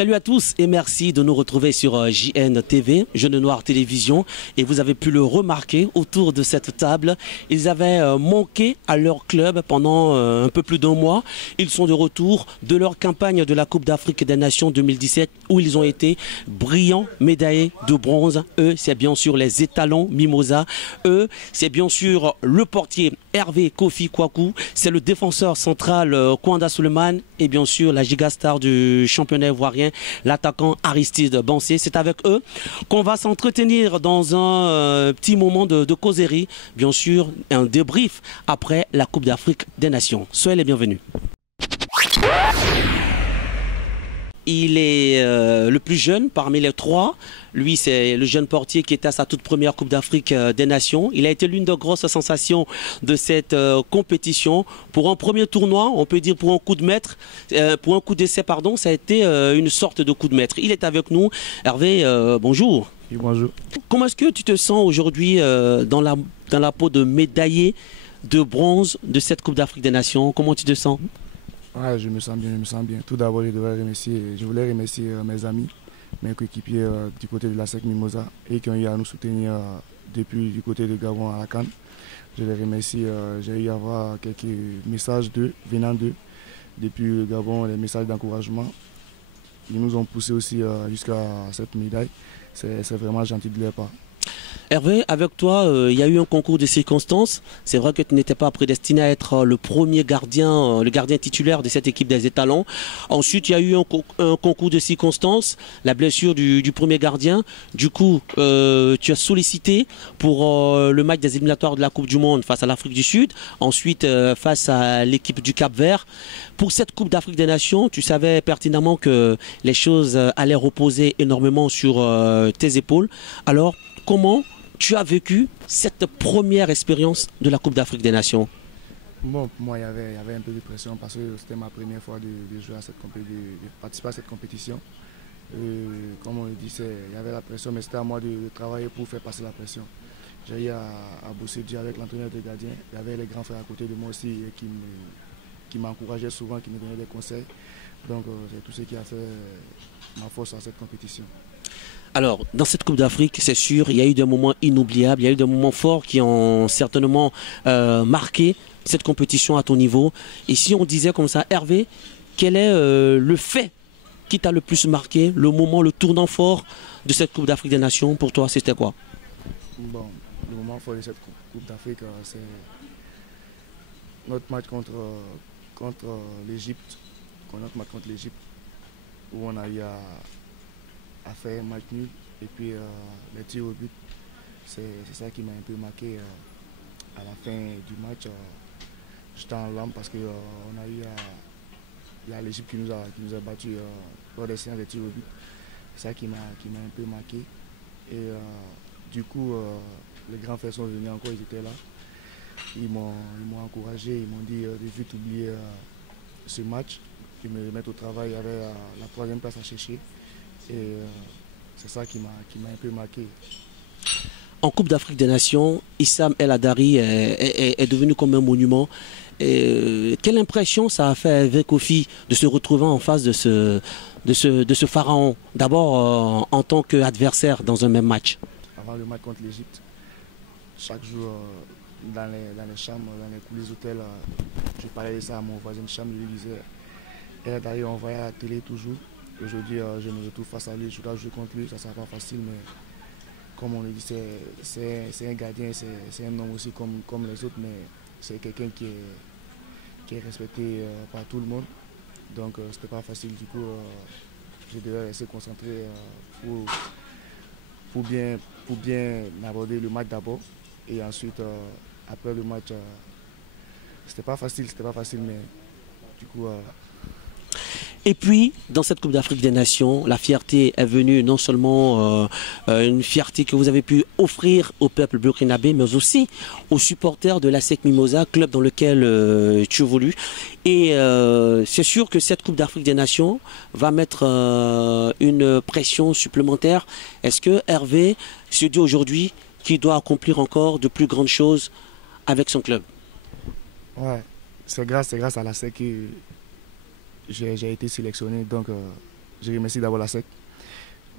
Salut à tous et merci de nous retrouver sur JN TV, Jeune Noir Télévision. Et vous avez pu le remarquer autour de cette table. Ils avaient manqué à leur club pendant un peu plus d'un mois. Ils sont de retour de leur campagne de la Coupe d'Afrique des Nations 2017 où ils ont été brillants médaillés de bronze. Eux, c'est bien sûr les étalons Mimosa. Eux, c'est bien sûr le portier Hervé Kofi Kwaku. C'est le défenseur central Kwanda Suleiman et bien sûr la gigastar du championnat ivoirien, l'attaquant Aristide Bansé. C'est avec eux qu'on va s'entretenir dans un petit moment de causerie, bien sûr un débrief après la Coupe d'Afrique des Nations. Soyez les bienvenus. Il est le plus jeune parmi les trois. Lui, c'est le jeune portier qui était à sa toute première Coupe d'Afrique des Nations. Il a été l'une des grosses sensations de cette compétition. Pour un premier tournoi, on peut dire pour un coup de maître, pour un coup d'essai, pardon, ça a été une sorte de coup de maître. Il est avec nous. Hervé, bonjour. Oui, bonjour. Comment est-ce que tu te sens aujourd'hui dans la peau de médaillé de bronze de cette Coupe d'Afrique des Nations? Comment tu te sens? Ouais, je me sens bien, je me sens bien. Tout d'abord, je voulais remercier mes amis, mes coéquipiers du côté de la SEC Mimosa et qui ont eu à nous soutenir depuis du côté de Gabon à la CAN. Je les remercie. J'ai eu à avoir quelques messages venant d'eux depuis le Gabon, les messages d'encouragement. Ils nous ont poussés aussi jusqu'à cette médaille. C'est vraiment gentil de leur part. Hervé, avec toi, il y a eu un concours de circonstances. C'est vrai que tu n'étais pas prédestiné à être le premier gardien, le gardien titulaire de cette équipe des étalons. Ensuite, il y a eu un concours de circonstances, la blessure du premier gardien. Du coup, tu as sollicité pour le match des éliminatoires de la Coupe du Monde face à l'Afrique du Sud. Ensuite, face à l'équipe du Cap-Vert. Pour cette Coupe d'Afrique des Nations, tu savais pertinemment que les choses allaient reposer énormément sur tes épaules. Alors, comment tu as vécu cette première expérience de la Coupe d'Afrique des Nations? Bon, pour moi, il y avait un peu de pression parce que c'était ma première fois de jouer à cette de participer à cette compétition. Comme on le dit, il y avait la pression, mais c'était à moi de travailler pour faire passer la pression. J'ai eu à bosser déjà avec l'entraîneur de gardien. Il y avait les grands frères à côté de moi aussi qui m'encourageaient souvent, qui me donnaient des conseils. Donc, c'est tout ce qui a fait ma force à cette compétition. Alors, dans cette Coupe d'Afrique, c'est sûr, il y a eu des moments inoubliables, il y a eu des moments forts qui ont certainement marqué cette compétition à ton niveau. Et si on disait comme ça, Hervé, quel est le fait qui t'a le plus marqué, le moment, le tournant fort de cette Coupe d'Afrique des Nations? Pour toi, c'était quoi? Bon, le moment fort de cette Coupe d'Afrique, c'est notre match contre l'Égypte, où on a eu à faire un match nul et puis les tirs au but, c'est ça qui m'a un peu marqué à la fin du match. J'étais en larmes parce qu'il y a l'Égypte qui nous a battus lors des séances de tirs au but. C'est ça qui m'a un peu marqué. Et du coup, les grands frères sont venus encore, ils étaient là. Ils m'ont encouragé, ils m'ont dit de vite oublier ce match, de me remettre au travail. Il y avait la troisième place à chercher. Et c'est ça qui m'a un peu marqué. En Coupe d'Afrique des Nations, Issam El Hadari est devenu comme un monument. Et quelle impression ça a fait avec Kofi de se retrouver en face de ce pharaon, d'abord en tant qu'adversaire dans un même match? Avant le match contre l'Égypte, chaque jour dans les chambres, dans les coulisses d'hôtel, je parlais de ça à mon voisin de chambre, je lui disais, El Hadari, on voyait à la télé toujours. Aujourd'hui, je me retrouve face à lui, je dois jouer contre lui, ça ne sera pas facile, mais comme on le dit, c'est un gardien, c'est un homme aussi comme les autres, mais c'est quelqu'un qui est respecté par tout le monde. Donc, c'était pas facile, du coup, je devais rester concentré pour bien aborder le match d'abord. Et ensuite, après le match, c'était pas facile, mais du coup... Et puis, dans cette Coupe d'Afrique des Nations, la fierté est venue non seulement une fierté que vous avez pu offrir au peuple burkinabé, mais aussi aux supporters de la SEC Mimosa, club dans lequel tu évolues. Et c'est sûr que cette Coupe d'Afrique des Nations va mettre une pression supplémentaire. Est-ce que Hervé se dit aujourd'hui qu'il doit accomplir encore de plus grandes choses avec son club? Ouais, c'est grâce à la SEC que j'ai été sélectionné, donc je remercie d'abord la SEC.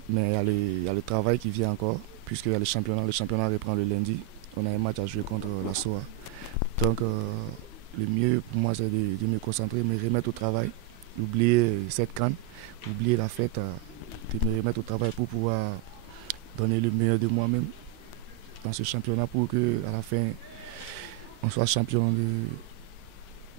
Mais il y a le travail qui vient encore, puisqu'il y a le championnat. Le championnat reprend le lundi. On a un match à jouer contre la SOA. Donc, le mieux pour moi, c'est de me concentrer, me remettre au travail, oublier cette canne, oublier la fête, de me remettre au travail pour pouvoir donner le meilleur de moi-même dans ce championnat pour qu'à la fin, on soit champion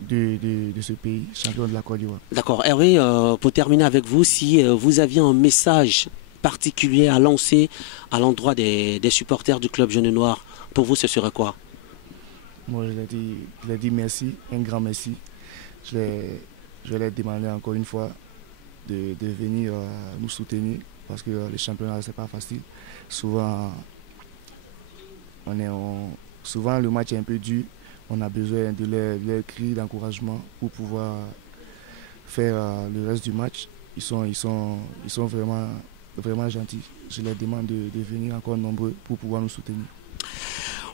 de ce pays, champion de la Côte d'Ivoire. D'accord. Hervé, pour terminer avec vous, si vous aviez un message particulier à lancer à l'endroit des supporters du club Jaune et Noir, pour vous, ce serait quoi? Moi, je leur dis merci, un grand merci. Je vais leur demander encore une fois de venir nous soutenir parce que le championnat, ce n'est pas facile. Souvent, souvent, le match est un peu dur. On a besoin de leurs cris d'encouragement pour pouvoir faire le reste du match. Ils sont vraiment gentils. Je leur demande de venir encore nombreux pour pouvoir nous soutenir.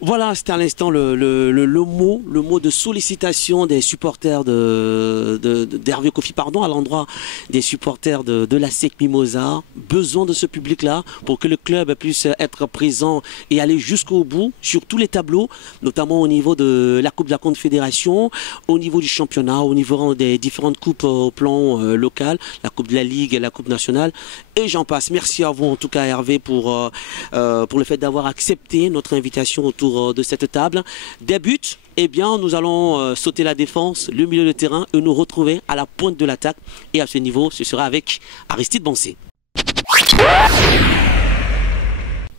Voilà, c'était à l'instant le mot de sollicitation des supporters d'Hervé Kofi, à l'endroit des supporters de la SEC Mimosa. Besoin de ce public-là pour que le club puisse être présent et aller jusqu'au bout sur tous les tableaux, notamment au niveau de la Coupe de la Confédération, au niveau du championnat, au niveau des différentes coupes au plan local, la Coupe de la Ligue et la Coupe nationale, et j'en passe. Merci à vous en tout cas Hervé pour le fait d'avoir accepté notre invitation autour de cette table. Des buts, eh bien nous allons sauter la défense, le milieu de terrain et nous retrouver à la pointe de l'attaque. Et à ce niveau, ce sera avec Aristide Bansé.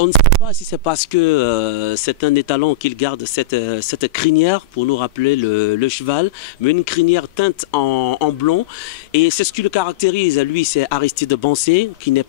On ne sait pas si c'est parce que c'est un étalon qu'il garde cette crinière pour nous rappeler le cheval, mais une crinière teinte en blond. Et c'est ce qui le caractérise. Lui, c'est Aristide Bansé, qui n'était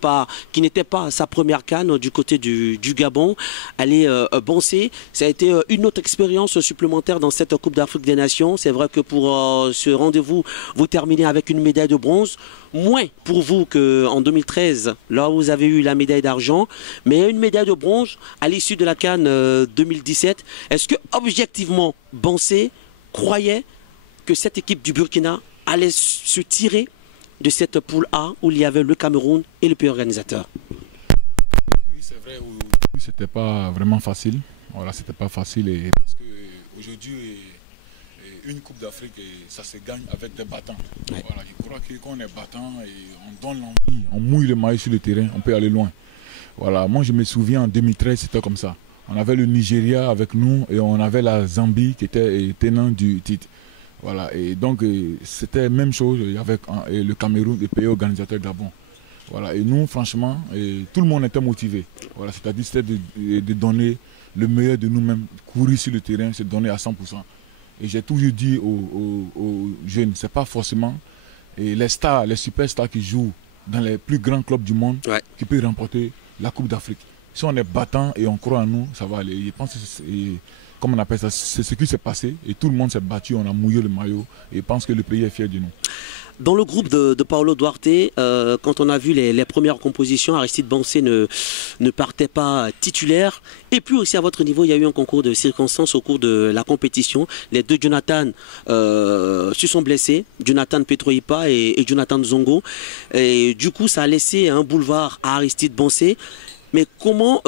pas à sa première CAN du côté du Gabon. Allez, Bansé, ça a été une autre expérience supplémentaire dans cette Coupe d'Afrique des Nations. C'est vrai que pour ce rendez-vous, vous terminez avec une médaille de bronze. Moins pour vous qu'en 2013, là où vous avez eu la médaille d'argent, mais une médaille de bronze à l'issue de la CAN 2017. Est-ce que objectivement, Bansé croyait que cette équipe du Burkina allait se tirer de cette poule A où il y avait le Cameroun et le pays organisateur? Oui, c'est vrai, c'était pas vraiment facile. Voilà, c'était pas facile parce qu'aujourd'hui, une Coupe d'Afrique, ça se gagne avec des battants. Ouais. Voilà, je crois que quand on est battant et on donne l'envie, on mouille le maillot sur le terrain, on peut aller loin. Voilà, moi je me souviens en 2013, c'était comme ça. On avait le Nigeria avec nous et on avait la Zambie qui était tenant du titre. Voilà, et donc c'était la même chose avec le Cameroun, le pays organisateur Gabon. Voilà, et nous, franchement, tout le monde était motivé. Voilà, c'est-à-dire c'était de donner le meilleur de nous-mêmes, courir sur le terrain, se donner à 100%. Et j'ai toujours dit aux jeunes, ce n'est pas forcément les stars, les superstars qui jouent dans les plus grands clubs du monde qui peuvent remporter la Coupe d'Afrique. Si on est battant et on croit en nous, ça va aller. Je pense que comme on appelle ça, c'est ce qui s'est passé et tout le monde s'est battu, on a mouillé le maillot et je pense que le pays est fier de nous. Dans le groupe de Paolo Duarte, quand on a vu les premières compositions, Aristide Bansé ne partait pas titulaire. Et puis aussi à votre niveau, il y a eu un concours de circonstances au cours de la compétition. Les deux Jonathan se sont blessés, Jonathan Petroipa et Jonathan Zongo. Et du coup, ça a laissé un boulevard à Aristide Bansé. Mais comment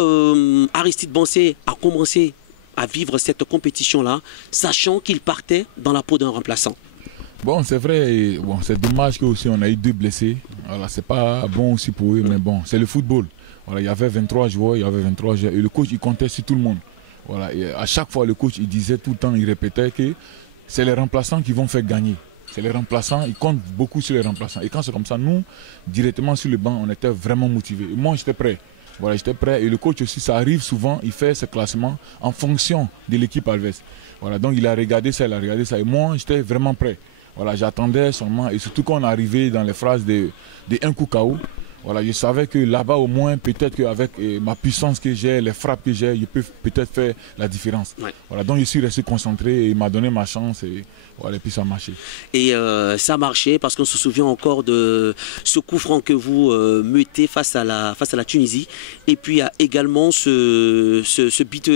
Aristide Bansé a commencé à vivre cette compétition-là, sachant qu'il partait dans la peau d'un remplaçant? Bon, c'est vrai, bon, c'est dommage qu'aussi on a eu 2 blessés. Voilà, c'est pas bon aussi pour eux, mais bon, c'est le football. Voilà, il y avait 23 joueurs, et le coach il comptait sur tout le monde. Voilà, et à chaque fois le coach il disait tout le temps, il répétait que c'est les remplaçants qui vont faire gagner. C'est les remplaçants, ils comptent beaucoup sur les remplaçants. Et quand c'est comme ça, nous, directement sur le banc, on était vraiment motivés. Et moi, j'étais prêt. Voilà, j'étais prêt. Et le coach aussi, ça arrive souvent, il fait ce classement en fonction de l'équipe Alves. Voilà, donc il a regardé ça. Et moi, j'étais vraiment prêt. Voilà, j'attendais seulement, et surtout quand on arrivait dans les phrases de un coup KO, Voilà, je savais que là-bas au moins, peut-être qu'avec ma puissance que j'ai, les frappes que j'ai, je peux peut-être faire la différence. Ouais. Voilà, donc je suis resté concentré et il m'a donné ma chance et voilà, et puis ça a marché. Et ça a marché parce qu'on se souvient encore de ce coup franc que vous mettez face à la Tunisie. Et puis il y a également ce but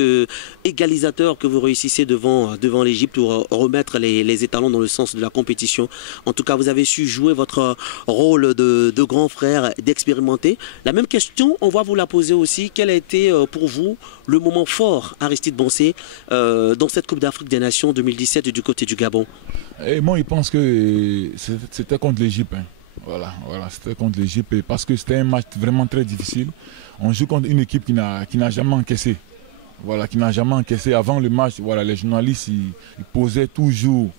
égalisateur que vous réussissez devant l'Égypte pour remettre les étalons dans le sens de la compétition. En tout cas, vous avez su jouer votre rôle de grand frère, d'expérimenter. La même question, on va vous la poser aussi. Quel a été pour vous le moment fort, Aristide Bonset, dans cette Coupe d'Afrique des Nations 2017 du côté du Gabon? Et moi, je pense que c'était contre l'Égypte. Hein. Voilà, c'était contre l'Égypte parce que c'était un match vraiment très difficile. On joue contre une équipe qui n'a jamais encaissé. Voilà, qui n'a jamais encaissé. Avant le match, voilà, les journalistes ils posaient toujours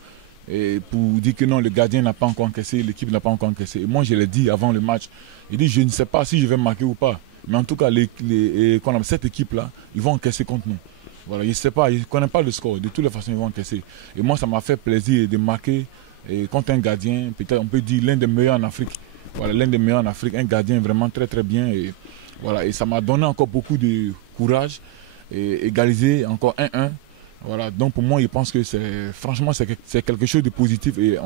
pour dire que non, le gardien n'a pas encore encaissé, l'équipe n'a pas encore encaissé. Et moi, je l'ai dit avant le match. Je dis, je ne sais pas si je vais marquer ou pas. Mais en tout cas, cette équipe-là, ils vont encaisser contre nous. Voilà, je ne sais pas, je ne connais pas le score. De toutes les façons, ils vont encaisser. Et moi, ça m'a fait plaisir de marquer contre un gardien, peut-être on peut dire l'un des meilleurs en Afrique. Voilà, l'un des meilleurs en Afrique, un gardien vraiment très très bien. Et, voilà, et ça m'a donné encore beaucoup de courage. Et égaliser encore 1-1. Voilà, donc pour moi, je pense que franchement, c'est quelque chose de positif. Et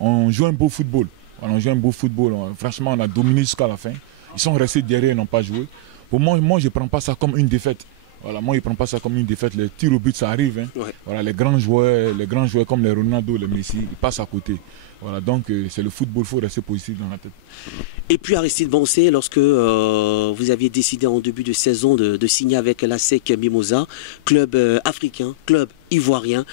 on joue un beau football. Voilà, on joue un beau football. Franchement, on a dominé jusqu'à la fin. Ils sont restés derrière et n'ont pas joué. Pour moi, je ne prends pas ça comme une défaite. Voilà, moi, je ne prends pas ça comme une défaite. Les tirs au but, ça arrive. Hein. Ouais. Voilà, les grands joueurs comme les Ronaldo, les Messi, ils passent à côté. Voilà, donc c'est le football, il faut rester positif dans la tête. Et puis Aristide Bonset, lorsque vous aviez décidé en début de saison de signer avec l'ASEC Mimosa, club africain, club ivoirien,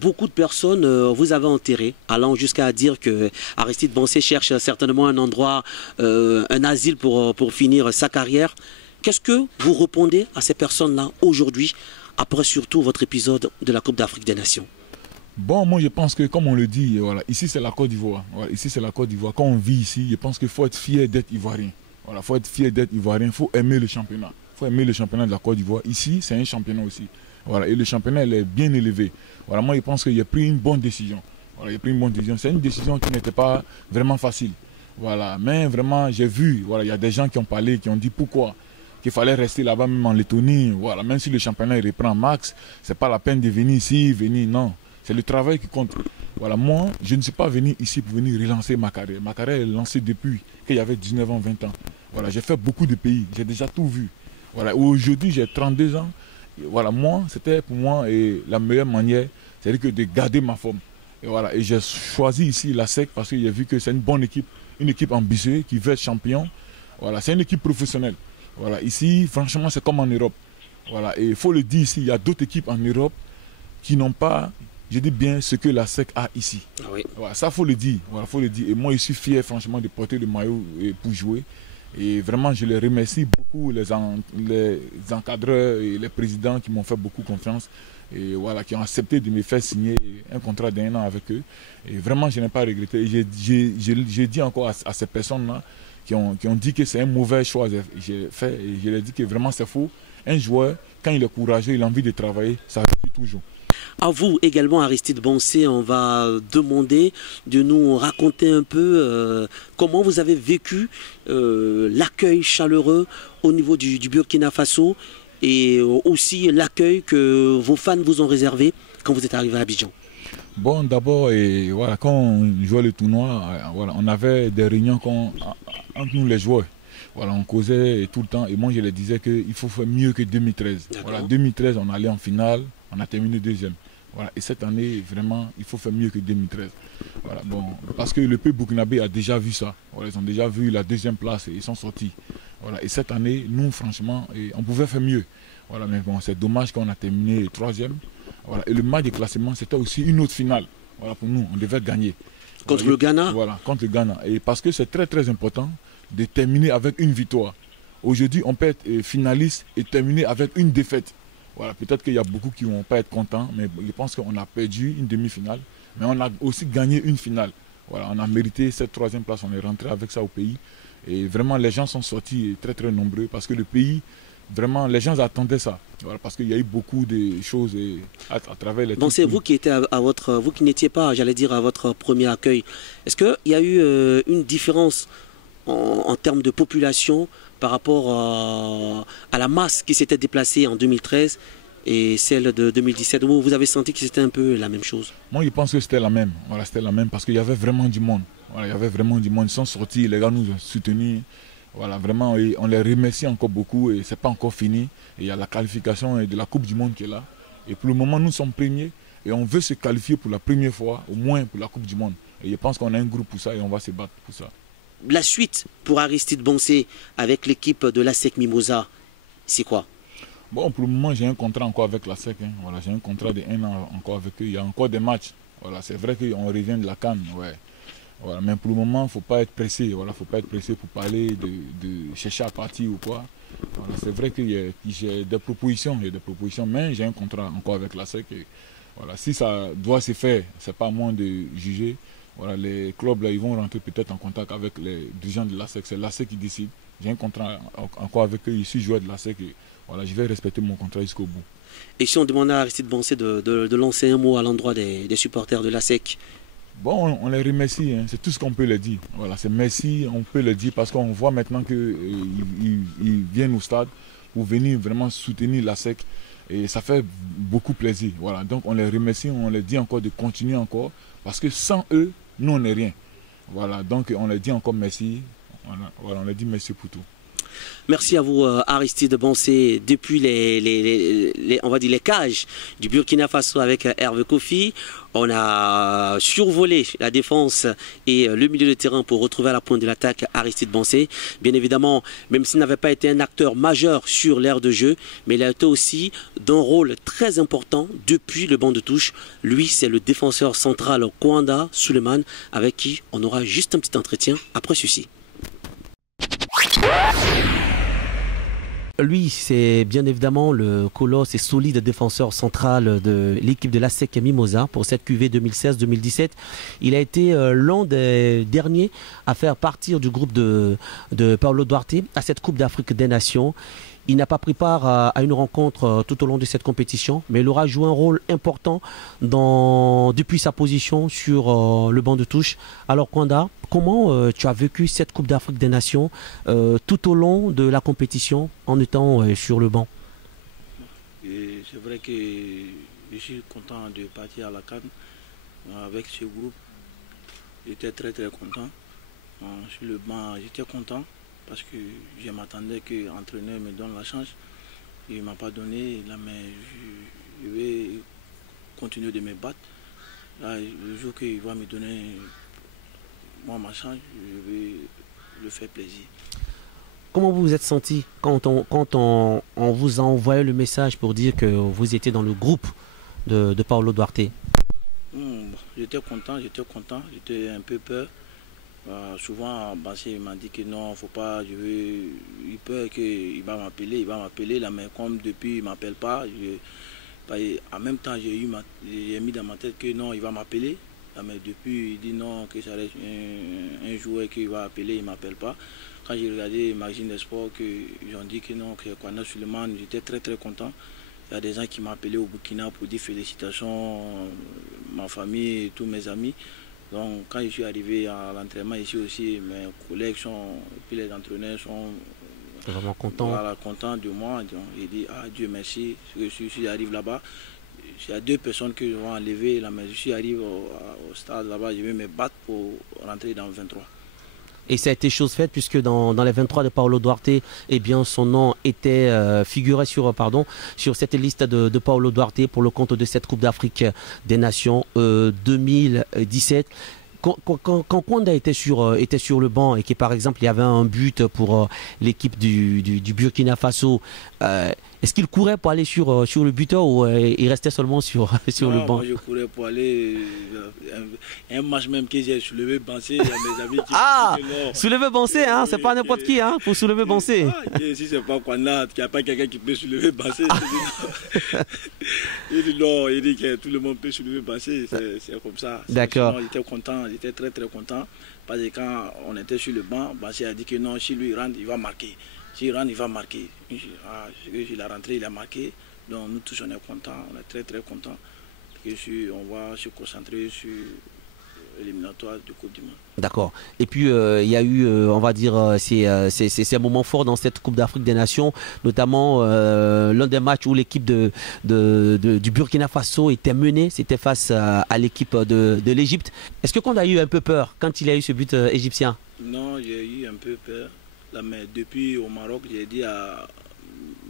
beaucoup de personnes vous avaient enterré, allant jusqu'à dire que Aristide Bonset cherche certainement un endroit, un asile pour finir sa carrière. Qu'est-ce que vous répondez à ces personnes-là aujourd'hui, après surtout votre épisode de la Coupe d'Afrique des Nations? Bon, moi je pense que comme on le dit, voilà, ici c'est la Côte d'Ivoire. Voilà, ici c'est la Côte d'Ivoire. Quand on vit ici, je pense qu'il faut être fier d'être ivoirien. Voilà, faut être fier d'être ivoirien. Il faut aimer le championnat. Il faut aimer le championnat de la Côte d'Ivoire. Ici, c'est un championnat aussi. Voilà, et le championnat il est bien élevé. Voilà, moi je pense qu'il a pris une bonne décision. Voilà, il a pris une bonne décision. C'est une décision qui n'était pas vraiment facile. Voilà, mais vraiment j'ai vu, voilà, il y a des gens qui ont parlé, qui ont dit pourquoi qu'il fallait rester là-bas même en Lettonie. Voilà, même si le championnat il reprend max, c'est pas la peine de venir ici, non. C'est le travail qui compte. Voilà, moi, je ne suis pas venu ici pour venir relancer ma carrière. Ma carrière est lancée depuis qu'il y avait 19 ans, 20 ans. Voilà, j'ai fait beaucoup de pays, j'ai déjà tout vu. Voilà, aujourd'hui, j'ai 32 ans. Et voilà, moi, c'était pour moi la meilleure manière, c'est-à-dire que de garder ma forme. Et voilà, et j'ai choisi ici la SEC parce que j'ai vu que c'est une bonne équipe, une équipe ambitieuse qui veut être champion. Voilà, c'est une équipe professionnelle. Voilà, ici, franchement, c'est comme en Europe. Voilà, et il faut le dire ici, il y a d'autres équipes en Europe qui n'ont pas, je dis bien, ce que la SEC a ici. Ah oui. Voilà, ça, il faut le dire. Voilà, faut le dire. Et moi, je suis fier, franchement, de porter le maillot pour jouer. Et vraiment, je les remercie beaucoup, les encadreurs et les présidents qui m'ont fait beaucoup confiance. Et voilà, qui ont accepté de me faire signer un contrat d'1 an avec eux. Et vraiment, je n'ai pas regretté. J'ai dit encore à ces personnes-là qui ont dit que c'est un mauvais choix. J'ai fait et je leur ai dit que vraiment c'est faux. Un joueur, quand il est courageux, il a envie de travailler, ça réussit toujours. À vous également, Aristide Bonset, on va demander de nous raconter un peu comment vous avez vécu l'accueil chaleureux au niveau du Burkina Faso et aussi l'accueil que vos fans vous ont réservé quand vous êtes arrivé à Abidjan. Bon, d'abord, voilà, quand on jouait le tournoi, voilà, on avait des réunions entre nous les joueurs. Voilà, on causait tout le temps et moi je leur disais qu'il faut faire mieux que 2013. Voilà, 2013, on allait en finale, on a terminé deuxième. Voilà, et cette année, vraiment, il faut faire mieux que 2013. Voilà, bon, parce que le peuple burkinabé a déjà vu ça. Voilà, ils ont déjà vu la deuxième place et ils sont sortis. Voilà, et cette année, nous, franchement, on pouvait faire mieux. Voilà, mais bon, c'est dommage qu'on a terminé troisième. Voilà, et le match de classement, c'était aussi une autre finale. Voilà, pour nous, on devait gagner. Contre le Ghana? Voilà, contre le Ghana. Et parce que c'est très très important de terminer avec une victoire. Aujourd'hui, on peut être finaliste et terminer avec une défaite. Voilà, peut-être qu'il y a beaucoup qui ne vont pas être contents, mais je pense qu'on a perdu une demi-finale, mais on a aussi gagné une finale. Voilà, on a mérité cette troisième place, on est rentré avec ça au pays. Et vraiment, les gens sont sortis très très nombreux parce que le pays, vraiment, les gens attendaient ça. Voilà, parce qu'il y a eu beaucoup de choses à travers les... Donc c'est vous qui étiez vous qui n'étiez pas, j'allais dire, à votre premier accueil. Est-ce qu'il y a eu une différence en termes de population par rapport à la masse qui s'était déplacée en 2013 et celle de 2017, où vous avez senti que c'était un peu la même chose? Moi, je pense que c'était la même. Voilà, c'était la même parce qu'il y avait vraiment du monde. Voilà, il y avait vraiment du monde. Ils sont sortis, les gars nous ont soutenus. Voilà, vraiment, et on les remercie encore beaucoup et c'est pas encore fini. Et il y a la qualification de la Coupe du Monde qui est là. Et pour le moment, nous sommes premiers et on veut se qualifier pour la première fois, au moins pour la Coupe du Monde. Et je pense qu'on a un groupe pour ça et on va se battre pour ça. La suite pour Aristide Bancé avec l'équipe de l'ASEC Mimosa, c'est quoi? Bon, pour le moment, j'ai un contrat encore avec la SEC. Hein. Voilà, j'ai un contrat de 1 an encore avec eux. Il y a encore des matchs. Voilà, c'est vrai qu'on revient de la CAN. Ouais. Voilà, mais pour le moment, il ne faut pas être pressé. Voilà, faut pas être pressé pour parler de chercher à partir ou quoi. Voilà, c'est vrai que j'ai des propositions, mais j'ai un contrat encore avec la SEC. Et, voilà, si ça doit se faire, ce n'est pas à moi de juger. Voilà, les clubs là, ils vont rentrer peut-être en contact avec les dirigeants de la SEC. C'est la SEC qui décide. J'ai un contrat encore avec eux. Je suis joueur de la SEC. Et, voilà, je vais respecter mon contrat jusqu'au bout. Et si on demandait à Aristide Bancé de lancer un mot à l'endroit des supporters de l'ASEC? Bon, on les remercie, hein. C'est tout ce qu'on peut leur dire. Voilà, c'est merci, on peut le dire parce qu'on voit maintenant qu'ils viennent au stade pour venir vraiment soutenir l'ASEC et ça fait beaucoup plaisir. Voilà, donc on les remercie, on leur dit encore de continuer encore parce que sans eux, nous on n'est rien. Voilà, donc on leur dit encore merci. Voilà, on leur dit merci pour tout. Merci à vous Aristide Bancé depuis on va dire les cages du Burkina Faso avec Hervé Kofi. On a survolé la défense et le milieu de terrain pour retrouver à la pointe de l'attaque Aristide Bancé. Bien évidemment, même s'il n'avait pas été un acteur majeur sur l'aire de jeu, mais il a été aussi d'un rôle très important depuis le banc de touche. Lui, c'est le défenseur central Kwanda Suleiman avec qui on aura juste un petit entretien après ceci. Lui, c'est bien évidemment le colosse et solide défenseur central de l'équipe de l'ASEC Mimosa pour cette QV 2016-2017. Il a été l'un des derniers à faire partir du groupe de Paulo Duarte à cette Coupe d'Afrique des Nations. Il n'a pas pris part à une rencontre tout au long de cette compétition, mais il aura joué un rôle important depuis sa position sur le banc de touche. Alors Kwanda, comment tu as vécu cette Coupe d'Afrique des Nations tout au long de la compétition en étant sur le banc? C'est vrai que je suis content de partir à la CAN avec ce groupe. J'étais très content. Sur le banc, j'étais content. Parce que je m'attendais que l'entraîneur me donne la chance. Il ne m'a pas donné, là, mais je vais continuer de me battre. Là, le jour qu'il va me donner moi ma chance, je vais le faire plaisir. Comment vous vous êtes senti quand on vous a envoyé le message pour dire que vous étiez dans le groupe de Paulo Duarte? J'étais content, j'étais un peu peur. Souvent, Bancé m'a dit que non, faut pas, il peur qu'il va m'appeler là, mais comme depuis il ne m'appelle pas, en même temps j'ai mis dans ma tête que non, il va m'appeler, mais depuis il dit non, que ça reste un joueur qu'il va appeler, il ne m'appelle pas. Quand j'ai regardé Magazine des Sports, ils ont dit que non, que Kwanda Suleiman, j'étais très content. Il y a des gens qui m'ont appelé au Burkina pour dire félicitations, ma famille et tous mes amis. Donc quand je suis arrivé à l'entraînement ici aussi, mes collègues et puis les entraîneurs sont vraiment contents. Voilà, contents de moi. Donc j'ai dit Dieu merci. Si j'arrive là-bas, il y a 2 personnes que je vais enlever là, mais je suis arrivé au stade là-bas, je vais me battre pour rentrer dans le 23. Et ça a été chose faite puisque dans les 23 de Paulo Duarte, eh bien, son nom était figuré sur cette liste de Paulo Duarte pour le compte de cette Coupe d'Afrique des Nations 2017. Quand Kwanda était sur le banc et que par exemple il y avait un but pour l'équipe du Burkina Faso, est-ce qu'il courait pour aller sur le buteur ou il restait seulement sur le banc? Moi je courais pour aller un match même que j'ai soulevé Bancé, il y a mes amis qui disent non. Soulever Bancé, hein, c'est pas n'importe qui hein, pour soulever Bancé. Si c'est pas Kwanda, qu'il n'y a pas quelqu'un qui peut soulever Bancé. Il dit non, il dit que tout le monde peut soulever Bancé, c'est comme ça. D'accord. J'étais content, j'étais très content. Parce que quand on était sur le banc, Bancé a dit que non, si lui rentre, il va marquer. S'il rentre, il va marquer. Il a rentré, il a marqué. Donc nous tous, on est contents, on est très contents. On va se concentrer sur éliminatoires du Coupe du Monde. D'accord. Et puis, il y a eu, on va dire, c'est un moment fort dans cette Coupe d'Afrique des Nations, notamment l'un des matchs où l'équipe du Burkina Faso était menée, c'était face à l'équipe de l'Égypte. Est-ce qu'on a eu un peu peur quand il y a eu ce but égyptien? Non, j'ai eu un peu peur. Là, mais depuis au Maroc, j'ai dit à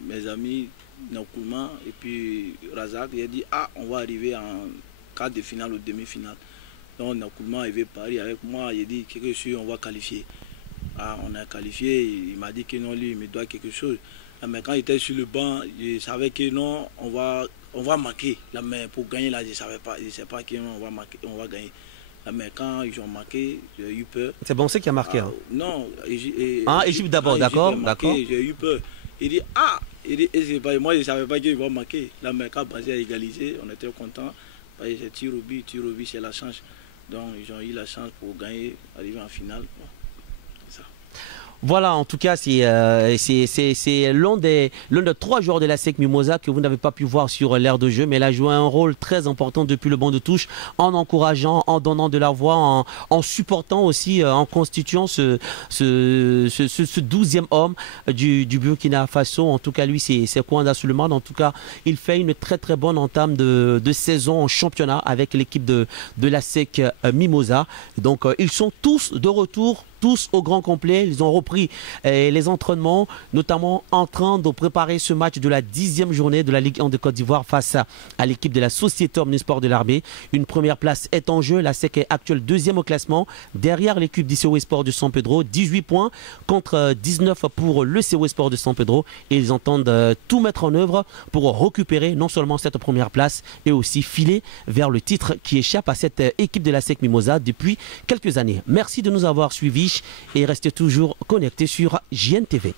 mes amis Nakoulman et puis Razak, j'ai dit, on va arriver en quart de finale ou demi-finale. Donc Nakoulman avait parié avec moi, il a dit quelque chose, on va qualifier. On a qualifié, il m'a dit que non, lui, il me doit quelque chose. Là, mais quand il était sur le banc, je savais que non, on va marquer. Là, mais pour gagner, là, je ne savais pas que non, on va gagner. Là, mais quand ils ont marqué, j'ai eu peur. C'est bon, c'est qui a marqué Non, Égypte d'abord, d'accord. J'ai eu peur. Il dit, moi je ne savais pas qu'il va marquer. Là, mais quand Basile a égalisé, on était contents. C'est tir au but, c'est la chance. Donc ils ont eu la chance pour gagner, arriver en finale. Bon, c'est ça. Voilà, en tout cas, c'est l'un des 3 joueurs de la SEC Mimosa que vous n'avez pas pu voir sur l'aire de jeu, mais il a joué un rôle très important depuis le banc de touche, en encourageant, en donnant de la voix, en supportant aussi, en constituant ce 12e homme du Burkina Faso. En tout cas, lui, c'est Kwanda Suleiman. En tout cas, il fait une très très bonne entame de saison en championnat avec l'équipe de la SEC Mimosa. Donc, ils sont tous de retour, tous au grand complet. Ils ont repris les entraînements, notamment en train de préparer ce match de la 10e journée de la Ligue 1 de Côte d'Ivoire face à l'équipe de la Société Omnisport de l'Arbé. Une première place est en jeu. La SEC est actuelle 2e au classement, derrière l'équipe du COE Sport de San Pedro. 18 points contre 19 pour le COE Sport de San Pedro. Et ils entendent tout mettre en œuvre pour récupérer non seulement cette première place, et aussi filer vers le titre qui échappe à cette équipe de la SEC Mimosa depuis quelques années. Merci de nous avoir suivis et restez toujours connectés sur JNTV.